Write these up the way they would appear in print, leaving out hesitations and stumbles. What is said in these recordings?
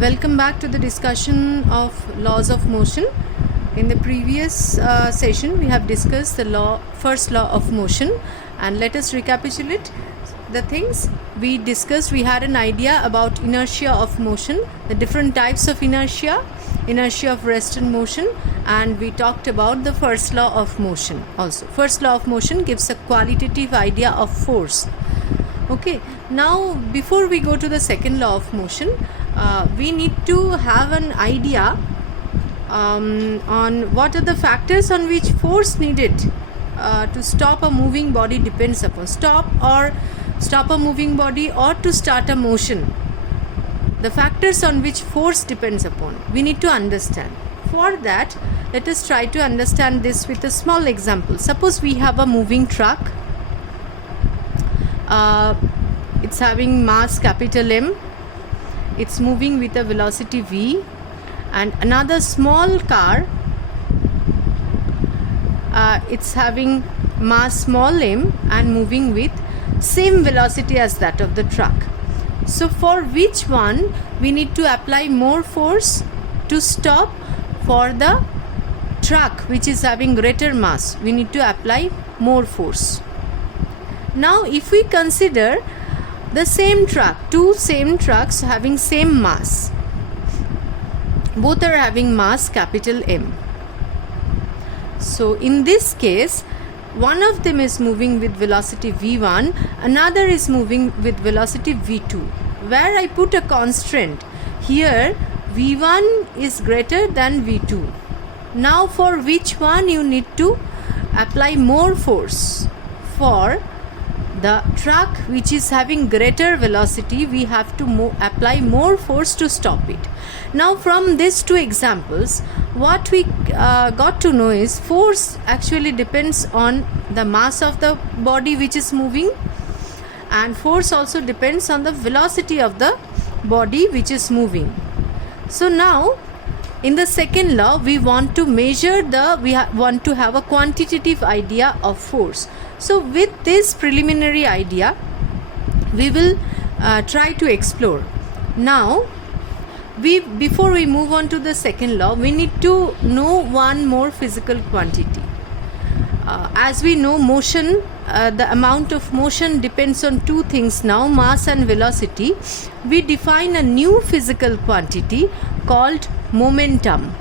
Welcome back to the discussion of laws of motion. In the previous session, we have discussed the first law of motion, and let us recapitulate the things we discussed. We had an idea about inertia of motion, the different types of inertia of rest and motion, and we talked about the first law of motion also. First law of motion gives a qualitative idea of force. Okay, now before we go to the second law of motion, we need to have an idea on what are the factors on which force needed to stop a moving body depends upon. Stop a moving body or to start a motion. The factors on which force depends upon, we need to understand. For that, let us try to understand this with a small example. Suppose we have a moving truck. It's having mass capital M. It's moving with a velocity v, and another small car, it's having mass small m and moving with same velocity as that of the truck. So for which one we need to apply more force to stop? For the truck which is having greater mass, we need to apply more force. Now if we consider the same truck, two same trucks having same mass, both are having mass capital M. So in this case, one of them is moving with velocity v1, another is moving with velocity v2, where I put a constraint. Here v1 is greater than v2. Now for which one you need to apply more force? For the truck which is having greater velocity, we have to apply more force to stop it. Now from these two examples, what we got to know is force actually depends on the mass of the body which is moving, and force also depends on the velocity of the body which is moving. So now in the second law, we want to measure want to have a quantitative idea of force. So with this preliminary idea, we will try to explore. Now, before we move on to the second law, we need to know one more physical quantity. As we know, motion, the amount of motion depends on two things now, mass and velocity. We define a new physical quantity called momentum.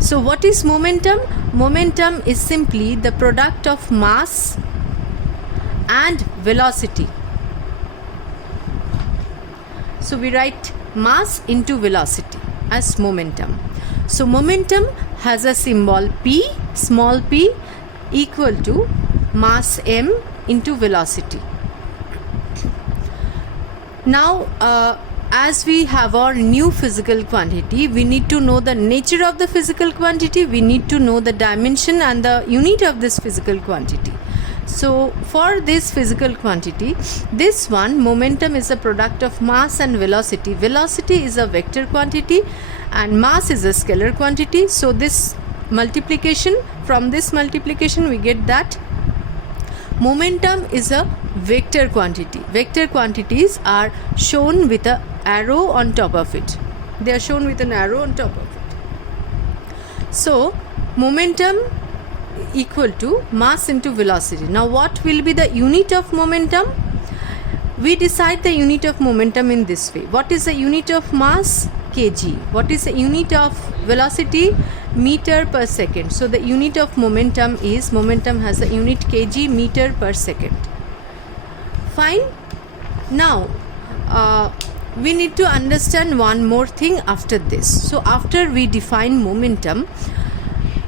So what is momentum? Momentum is simply the product of mass and velocity. So we write mass into velocity as momentum. So momentum has a symbol P, small p, equal to mass m into velocity. Now as we have our new physical quantity, we need to know the nature of the physical quantity, we need to know the dimension and the unit of this physical quantity. So for this physical quantity, this one, momentum, is a product of mass and velocity. Velocity is a vector quantity and mass is a scalar quantity. So this multiplication, from this multiplication we get that momentum is a vector quantity. Vector quantities are shown with an arrow on top of it. They are shown with an arrow on top of it. So momentum equal to mass into velocity. Now what will be the unit of momentum? We decide the unit of momentum in this way. What is the unit of mass? Kg. What is the unit of velocity? Meter per second. So the unit of momentum has the unit kg, meter per second. Fine. Now we need to understand one more thing after this. So after we define momentum,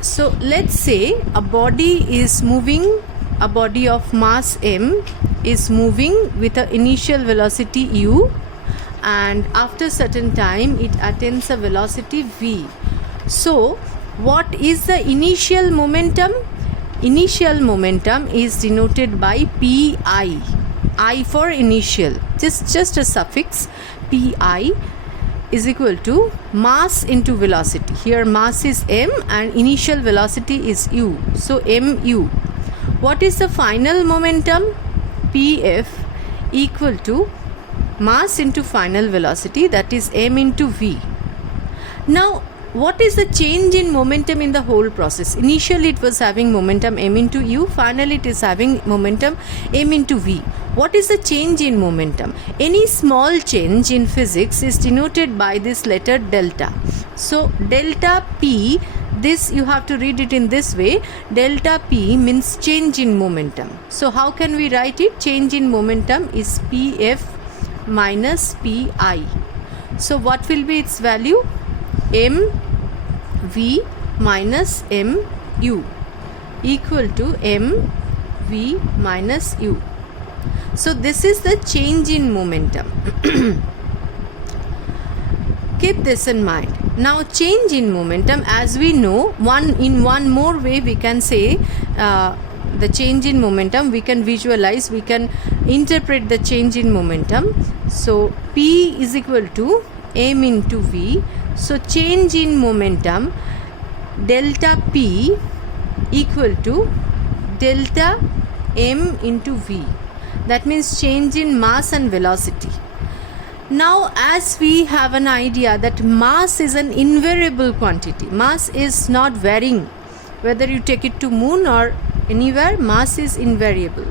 so let's say a body is moving, a body of mass m is moving with an initial velocity u, and after certain time it attains a velocity v. So what is the initial momentum? Initial momentum is denoted by pi. I for initial, just a suffix. Pi is equal to mass into velocity. Here mass is m and initial velocity is u. So mu. What is the final momentum? Pf equal to mass into final velocity, that is m into v. Now what is the change in momentum in the whole process? Initially it was having momentum m into u, finally it is having momentum m into v. What is the change in momentum? Any small change in physics is denoted by this letter delta. So delta p, this you have to read it in this way. Delta p means change in momentum. So how can we write it? Change in momentum is pf minus pi. So what will be its value? mv minus mu equal to mv minus u. So this is the change in momentum. Keep this in mind. Now change in momentum, as we know, in one more way we can say the change in momentum, we can visualize, we can interpret the change in momentum. So p is equal to m into v. So change in momentum delta p equal to delta m into v. That means change in mass and velocity. Now as we have an idea that mass is an invariable quantity, mass is not varying, whether you take it to moon or anywhere, mass is invariable.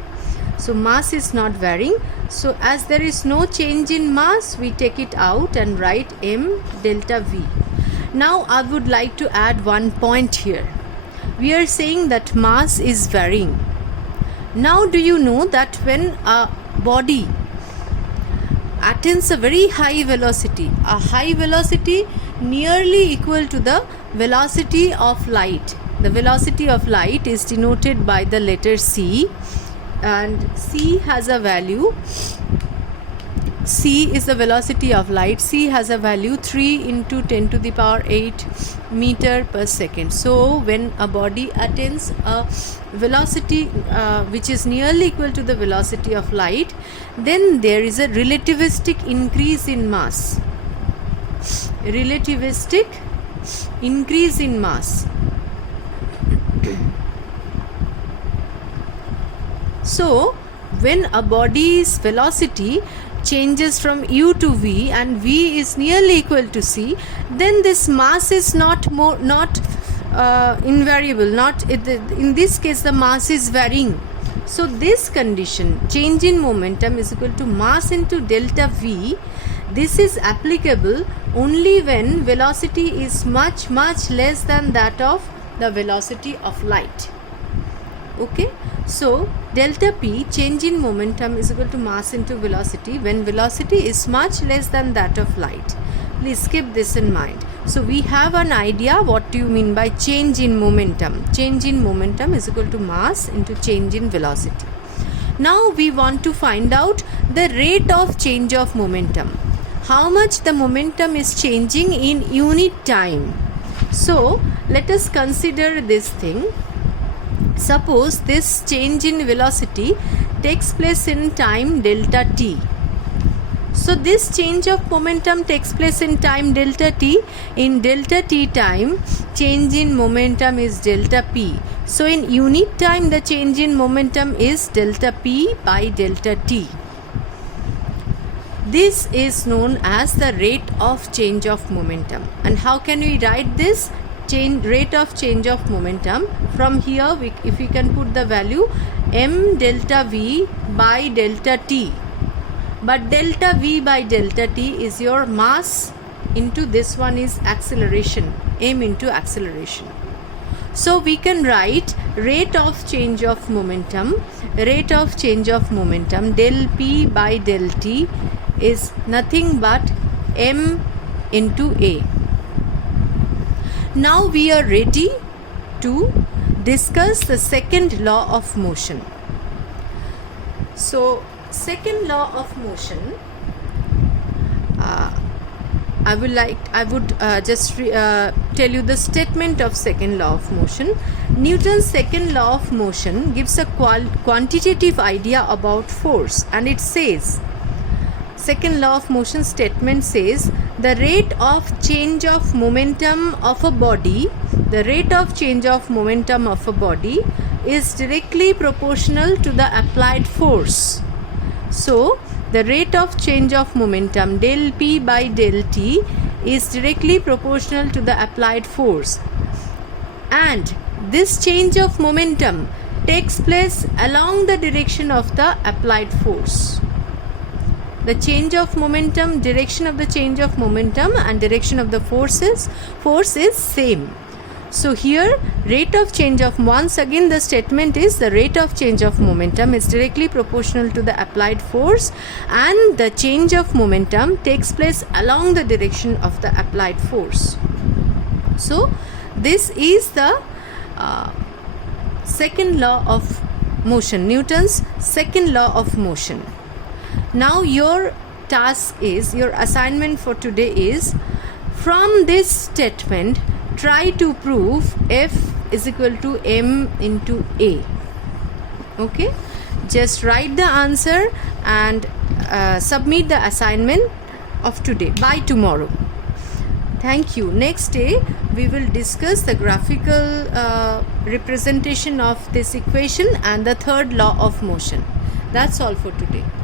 So mass is not varying. So as there is no change in mass, we take it out and write m delta v. Now I would like to add one point here. We are saying that mass is varying. Now do you know that when a body attains a very high velocity nearly equal to the velocity of light, the velocity of light is denoted by the letter c, and c has a value, c is the velocity of light, c has a value 3 into 10 to the power 8 meter per second. So when a body attains a velocity which is nearly equal to the velocity of light, then there is a relativistic increase in mass. Relativistic increase in mass. So when a body's velocity changes from u to v and v is nearly equal to c, then this mass is not invariable, in this case the mass is varying. So this condition, change in momentum is equal to mass into delta v, this is applicable only when velocity is much less than that of the velocity of light. Okay, so delta p, change in momentum, is equal to mass into velocity when velocity is much less than that of light. Please keep this in mind. So we have an idea what do you mean by change in momentum. Change in momentum is equal to mass into change in velocity. Now we want to find out the rate of change of momentum. How much the momentum is changing in unit time. So let us consider this thing. Suppose this change in velocity takes place in time delta t. So this change of momentum takes place in time delta t. In delta t time, change in momentum is delta p. So in unit time, the change in momentum is delta p by delta t. This is known as the rate of change of momentum. And how can we write this? Rate of change of momentum. From here, if we can put the value m delta v by delta t. But delta v by delta t is your mass into this one is acceleration, m into acceleration. So we can write rate of change of momentum. Rate of change of momentum del p by del t is nothing but m into a. Now we are ready to discuss the second law of motion. So second law of motion, I would just tell you the statement of second law of motion. Newton's second law of motion gives a quantitative idea about force, and it says, second law of motion statement says, the rate of change of momentum of a body, is directly proportional to the applied force. So the rate of change of momentum del P by del T is directly proportional to the applied force, and this change of momentum takes place along the direction of the applied force. The change of momentum, direction of the change of momentum and direction of the force is same. So here rate of change of, once again the statement is the rate of change of momentum is directly proportional to the applied force, and the change of momentum takes place along the direction of the applied force. So this is the second law of motion, Newton's second law of motion. Now your task is, your assignment for today is, from this statement try to prove F is equal to M into A. Okay, just write the answer and submit the assignment of today by tomorrow. Thank you. Next day we will discuss the graphical representation of this equation and the third law of motion. That's all for today.